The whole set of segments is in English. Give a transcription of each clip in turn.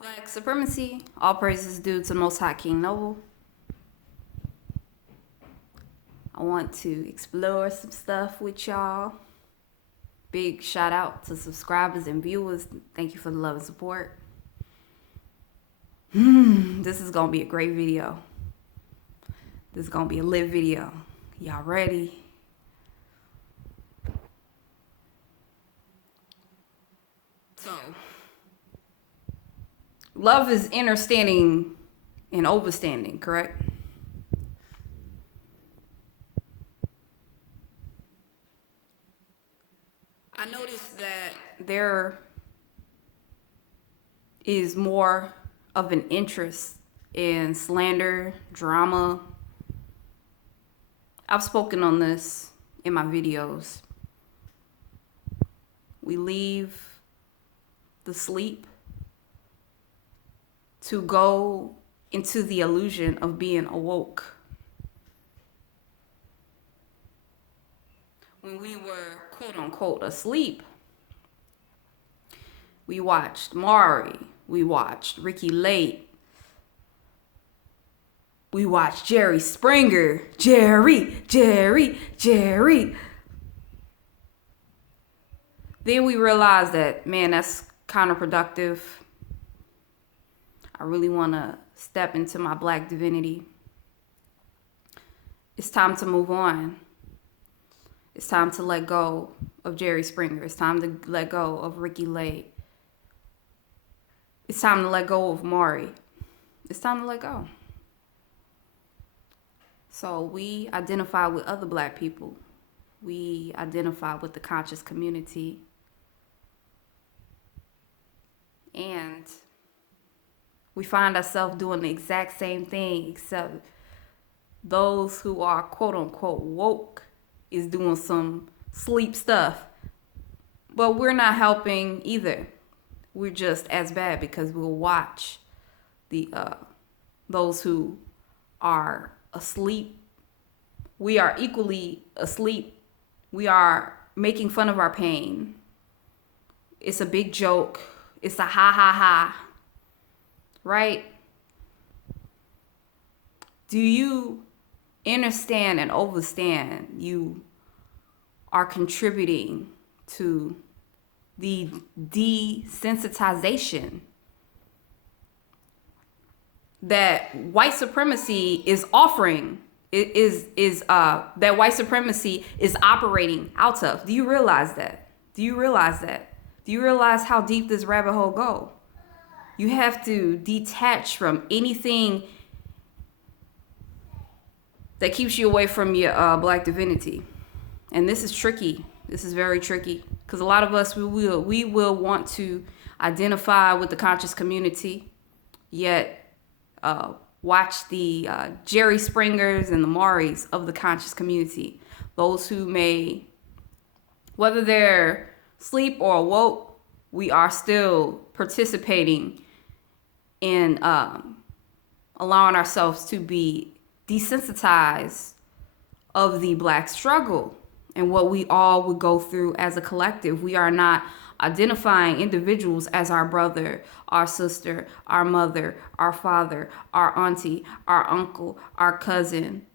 Black supremacy, all praises due to the Most High King Noble. I want to explore some stuff with y'all. Big shout out to subscribers and viewers. Thank you for the love and support. This is gonna be a great video. This is gonna be a lit video. Y'all ready? So, love is understanding and overstanding, correct? I noticed that there is more of an interest in slander, drama. I've spoken on this in my videos. We leave the sleep to go into the illusion of being awoke. When we were quote unquote asleep, we watched Maury, we watched Ricky Lake, we watched Jerry Springer, Jerry. Then we realized that, man, that's counterproductive. I really want to step into my Black divinity. It's time to move on. It's time to let go of Jerry Springer. It's time to let go of Ricky Lake. It's time to let go of Maury. It's time to let go. So we identify with other Black people. We identify with the conscious community. And we find ourselves doing the exact same thing, except those who are quote unquote woke is doing some sleep stuff. But we're not helping either. We're just as bad because we'll watch the those who are asleep. We are equally asleep. We are making fun of our pain. It's a big joke. It's a ha ha ha. Right? Do you understand and overstand you are contributing to the desensitization that white supremacy is offering, that white supremacy is operating out of? Do you realize that? Do you realize that? Do you realize how deep this rabbit hole go? You have to detach from anything that keeps you away from your Black divinity. And this is tricky. This is very tricky because a lot of us, we will want to identify with the conscious community, yet watch the Jerry Springers and the Maurys of the conscious community. Those who may, whether they're asleep or awoke, we are still participating in allowing ourselves to be desensitized of the Black struggle and what we all would go through as a collective. We are not identifying individuals as our brother, our sister, our mother, our father, our auntie, our uncle, our cousin,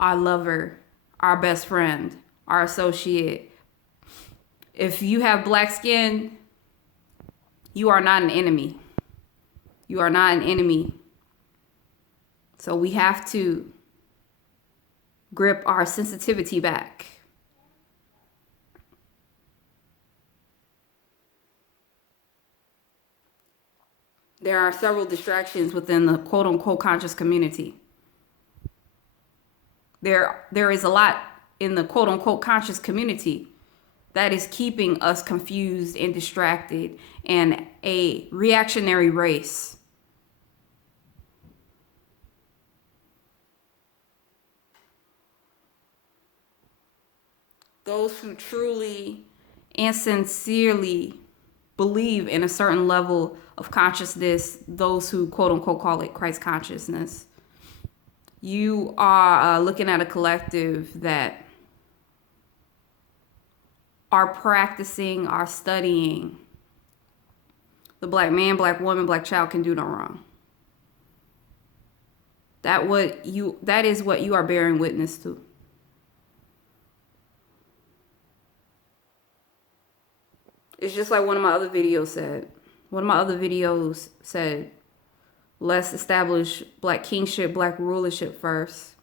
our lover, our best friend, our associate. If you have Black skin, you are not an enemy. You are not an enemy. So we have to grip our sensitivity back. There are several distractions within the quote unquote conscious community. There is a lot in the quote unquote conscious community that is keeping us confused and distracted and a reactionary race. Those who truly and sincerely believe in a certain level of consciousness, those who quote unquote call it Christ consciousness, you are looking at a collective that are practicing, are studying The black man, black woman, black child can do no wrong. That is what you are bearing witness to. It's just like one of my other videos said. One of my other videos said, let's establish black kingship, black rulership first.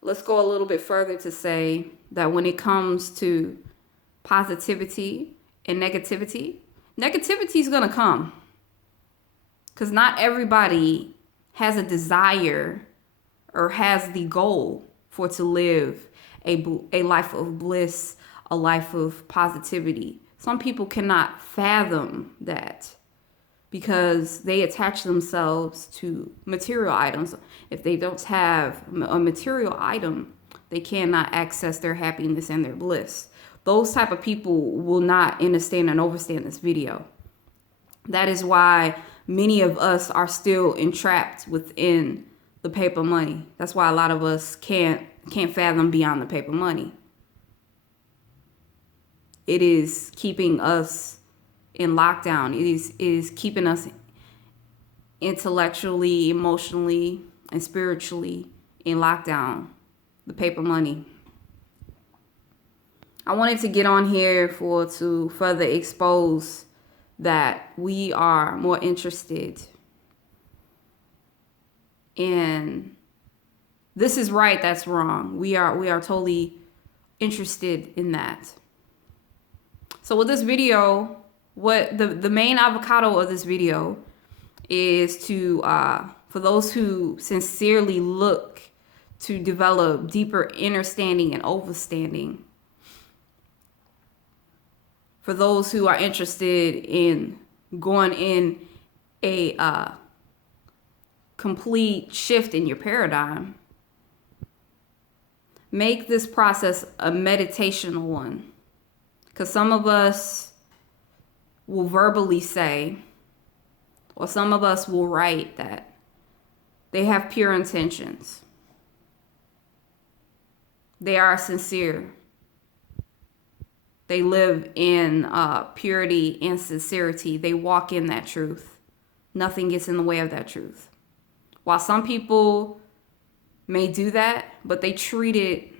Let's go a little bit further to say that when it comes to positivity and negativity, negativity is going to come. Because not everybody has a desire or has the goal for to live a life of bliss, a life of positivity. Some people cannot fathom that because they attach themselves to material items. If they don't have a material item, they cannot access their happiness and their bliss. Those type of people will not understand and overstand this video. That is why many of us are still entrapped within the paper money. That's why a lot of us can't fathom beyond the paper money. It is keeping us in lockdown. It is keeping us intellectually, emotionally, and spiritually in lockdown. The paper money. I wanted to get on here to further expose that we are more interested in this is right, that's wrong. We are totally interested in that. So with this video, what the main avocado of this video is to for those who sincerely look to develop deeper understanding and overstanding. For those who are interested in going in a complete shift in your paradigm, make this process a meditational one. Because some of us will verbally say, or some of us will write that they have pure intentions. They are sincere. They live in purity and sincerity. They walk in that truth. Nothing gets in the way of that truth. While some people may do that, but they treat it,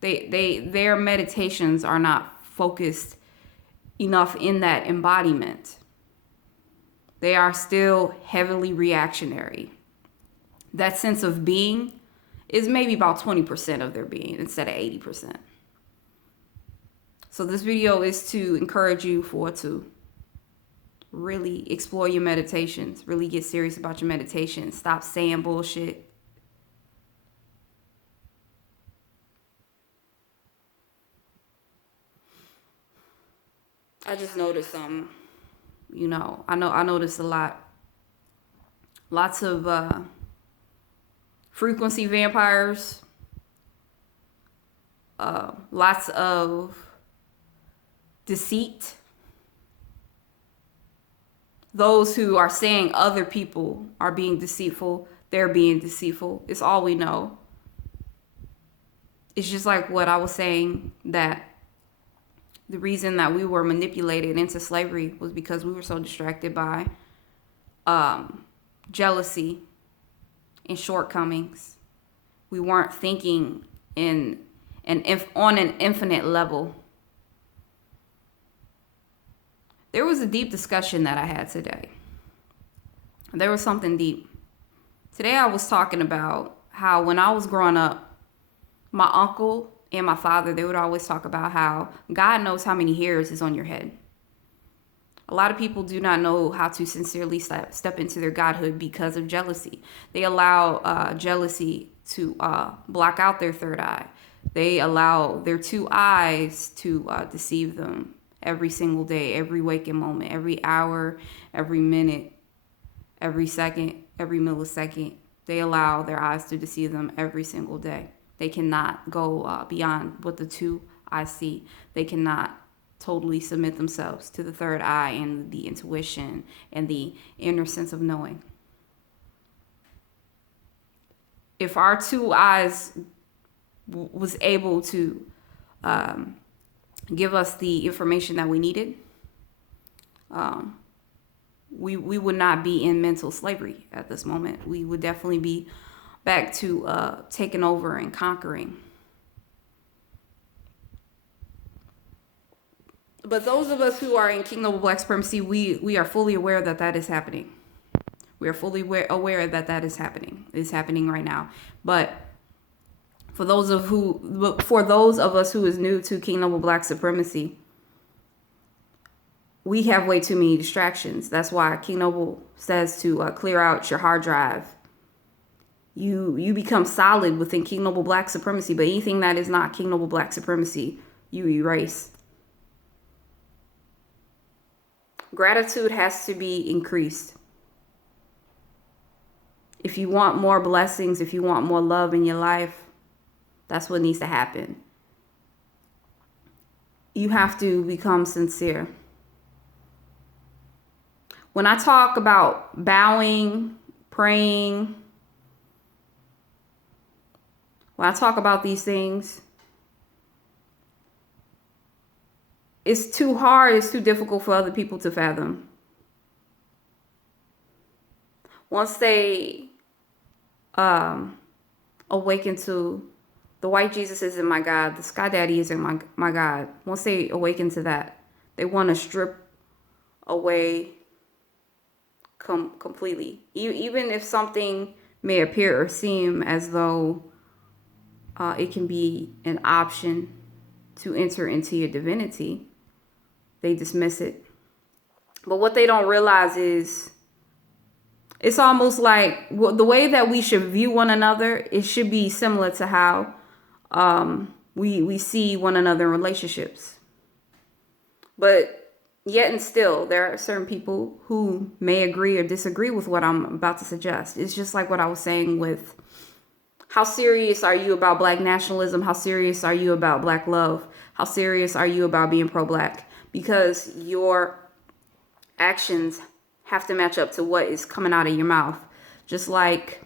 their meditations are not focused enough in that embodiment. They are still heavily reactionary. That sense of being is maybe about 20% of their being instead of 80%. So this video is to encourage you to really explore your meditations, really get serious about your meditation, stop saying bullshit. I just noticed I noticed a lot. Lots of frequency vampires, lots of deceit. Those who are saying other people are being deceitful, they're being deceitful. It's all we know. It's just like what I was saying, that the reason that we were manipulated into slavery was because we were so distracted by jealousy and shortcomings. We weren't thinking on an infinite level. There was a deep discussion that I had today. There was something deep. Today I was talking about how when I was growing up, my uncle and my father, they would always talk about how God knows how many hairs is on your head. A lot of people do not know how to sincerely step into their godhood because of jealousy. They allow jealousy to block out their third eye. They allow their two eyes to deceive them every single day, every waking moment, every hour, every minute, every second, every millisecond. They allow their eyes to deceive them every single day. They cannot go beyond what the two eyes see. They cannot totally submit themselves to the third eye and the intuition and the inner sense of knowing. If our two eyes was able to give us the information that we needed, we would not be in mental slavery at this moment. We would definitely be back to taking over and conquering. But those of us who are in Kingdom of Black Supremacy, we are fully aware that that is happening. We are fully aware that that is happening. It's happening right now. But for those of us who is new to Kingdom of Black Supremacy, we have way too many distractions. That's why King Noble says to clear out your hard drive. You become solid within King Noble Black Supremacy, but anything that is not King Noble Black Supremacy, you erase. Gratitude has to be increased. If you want more blessings, if you want more love in your life, that's what needs to happen. You have to become sincere. When I talk about bowing, praying, when I talk about these things, it's too hard, it's too difficult for other people to fathom. Once they awaken to the white Jesus isn't my God, the Sky Daddy isn't my God. Once they awaken to that, they want to strip away completely. Even if something may appear or seem as though it can be an option to enter into your divinity, they dismiss it. But what they don't realize is it's almost like the way that we should view one another, it should be similar to how we see one another in relationships. But yet and still, there are certain people who may agree or disagree with what I'm about to suggest. It's just like what I was saying with how serious are you about Black nationalism? How serious are you about Black love? How serious are you about being pro-Black? Because your actions have to match up to what is coming out of your mouth. Just like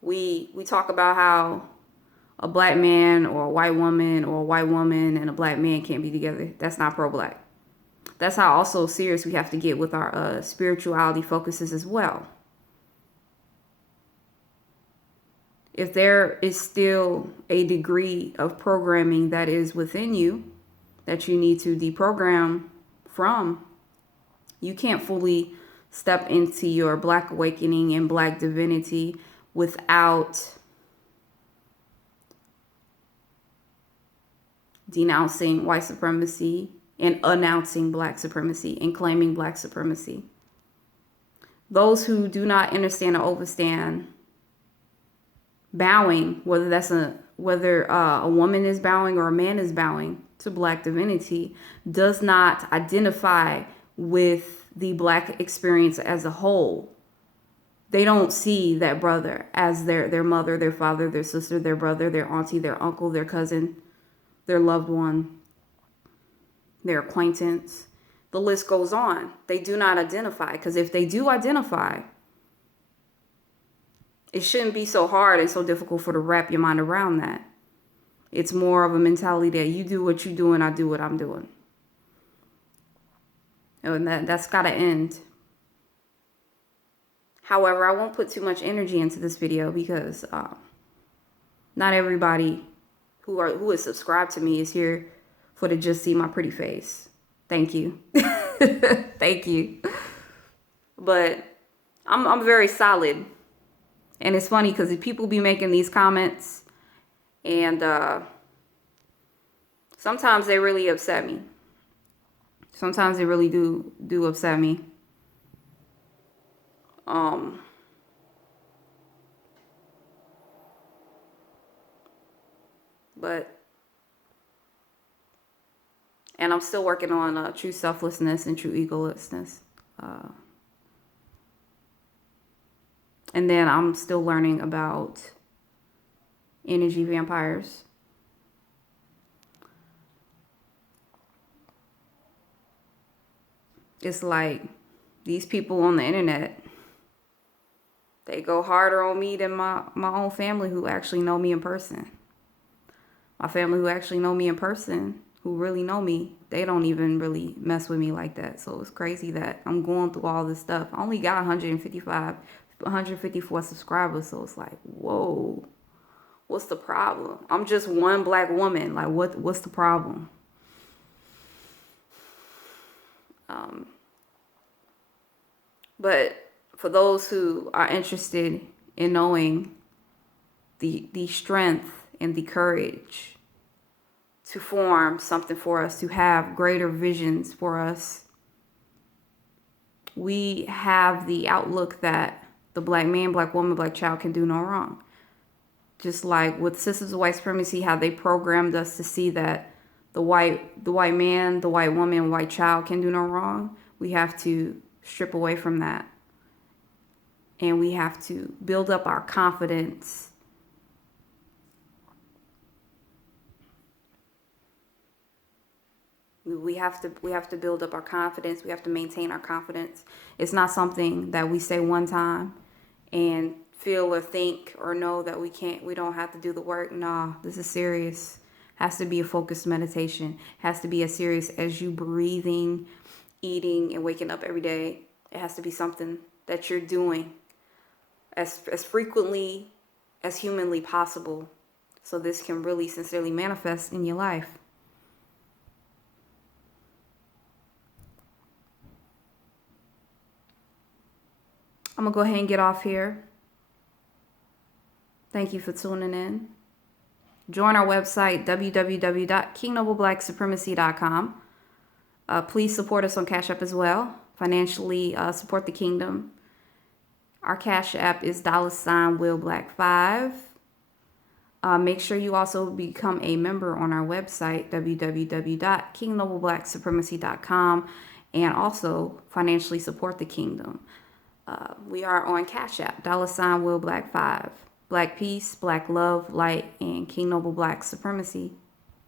we talk about how a Black man or a white woman and a Black man can't be together. That's not pro-Black. That's how also serious we have to get with our spirituality focuses as well. If there is still a degree of programming that is within you that you need to deprogram from, you can't fully step into your Black awakening and Black divinity without denouncing white supremacy and announcing Black supremacy and claiming Black supremacy. Those who do not understand or overstand bowing, whether a woman is bowing or a man is bowing to Black divinity, does not identify with the Black experience as a whole. They don't see that brother as their mother, their father, their sister, their brother, their auntie, their uncle, their cousin, their loved one, their acquaintance. The list goes on. They do not identify, because if they do identify, it shouldn't be so hard and so difficult for to wrap your mind around that. It's more of a mentality that you do what you do and I do what I'm doing. And that's got to end. However, I won't put too much energy into this video because not everybody who is subscribed to me is here for to just see my pretty face. Thank you. Thank you. But I'm very solid. And it's funny because people be making these comments and sometimes they really upset me. Sometimes they really do upset me. And I'm still working on true selflessness and true egolessness. And then I'm still learning about energy vampires. It's like these people on the internet, they go harder on me than my own family who actually know me in person. My family who actually know me in person, who really know me, they don't even really mess with me like that. So it's crazy that I'm going through all this stuff. I only got 154 subscribers. So it's like, whoa, what's the problem? I'm just one black woman. Like, what's the problem? But for those who are interested in knowing the strength and the courage to form something for us, to have greater visions for us, we have the outlook that the black man, black woman, black child can do no wrong. Just like with Sisters of White Supremacy, how they programmed us to see that the white man, the white woman, white child can do no wrong. We have to strip away from that. And we have to build up our confidence. We have to build up our confidence. We have to maintain our confidence. It's not something that we say one time and feel or think or know that we don't have to do the work. Nah, this is serious. Has to be a focused meditation. Has to be as serious as you breathing, eating, and waking up every day. It has to be something that you're doing as frequently as humanly possible, so this can really sincerely manifest in your life. I'm gonna go ahead and get off here. Thank you for tuning in. Join our website, www.kingnobleblacksupremacy.com. Please support us on Cash App as well. Financially support the kingdom. Our Cash App is $WillBlack5. Make sure you also become a member on our website, www.kingnobleblacksupremacy.com, and also financially support the kingdom. We are on Cash App, $WillBlack5. Black peace, black love, light, and King Noble Black supremacy.